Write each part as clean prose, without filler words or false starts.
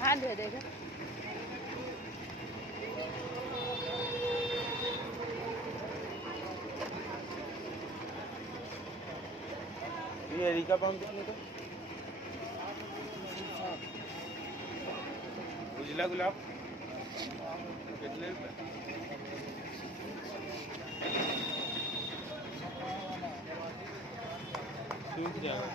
हाथ धो देगा। ये एरिका पाउंड कितने का? उजला गुलाब कितने रुपए? सूख जाएगा।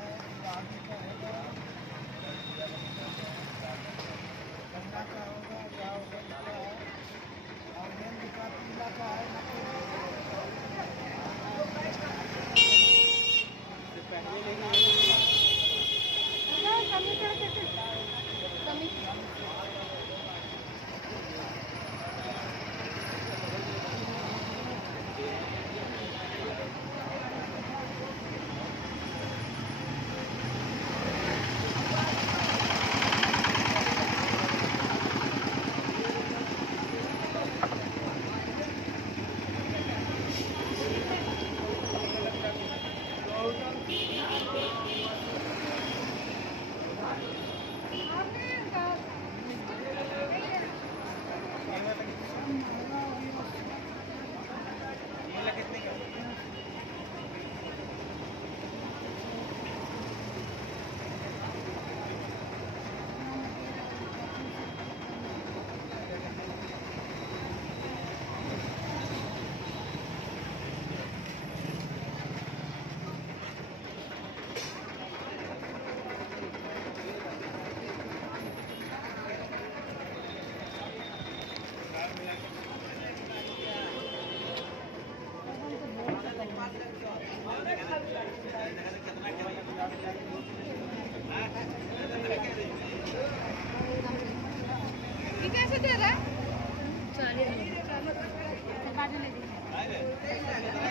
कैसे दे रहा है?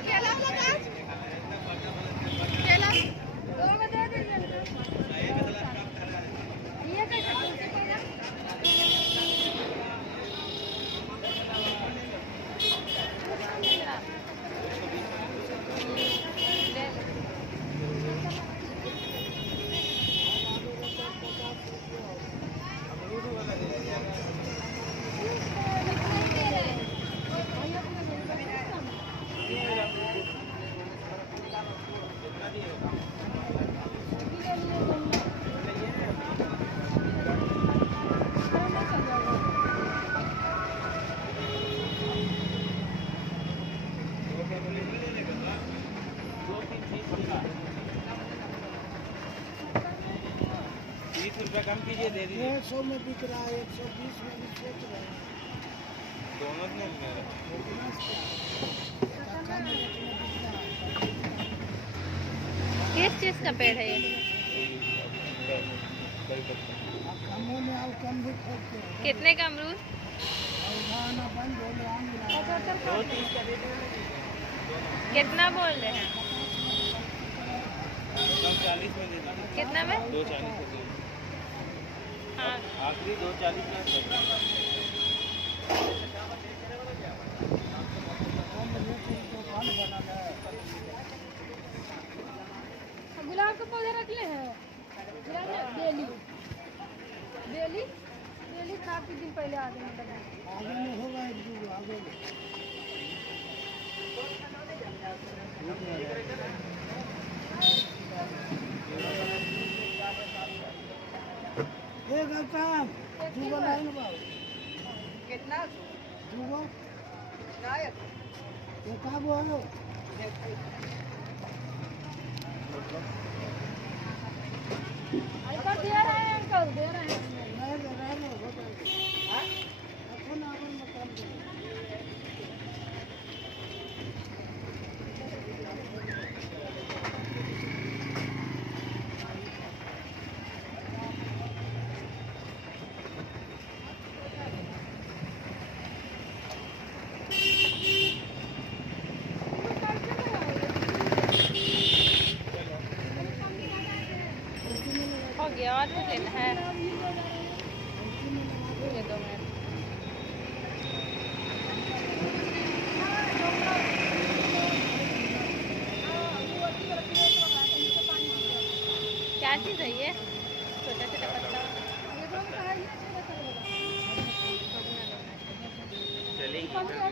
केला वाला केला दो में दे दीजिए। ये कैसे रुपया कम कीजिए, दे दीजिए। 100 में बिक रहा है, 120 में भी सोच रहे हैं। दोनों नहीं मेरा। किस चीज का पेड़ है ये? कमों में आओ, कम भी खोजते हैं। कितने का अमरूद? बंद हो गया। कितना बोल रहे हैं? 40 में दे दीजिए। कितना में? 240 में दे दीजिए। हाँ आखिरी 240 में। गुलाब के पौधे रखले हैं डेली डेली डेली 7 दिन पहले आ गए आगे में होगा एक दो आगे में। काम जुगो लाइन बाबू कितना जुगो नायक ये का बोलो अंकल दे रहे हैं, अंकल दे रहे हैं। नहीं दे रहे हो गए हां अपन अपन मकान चीज़ है ये, छोटा छोटा पत्ता। ये तो हम कहा ही नहीं, छोटा छोटा चलेगी। बड़ा।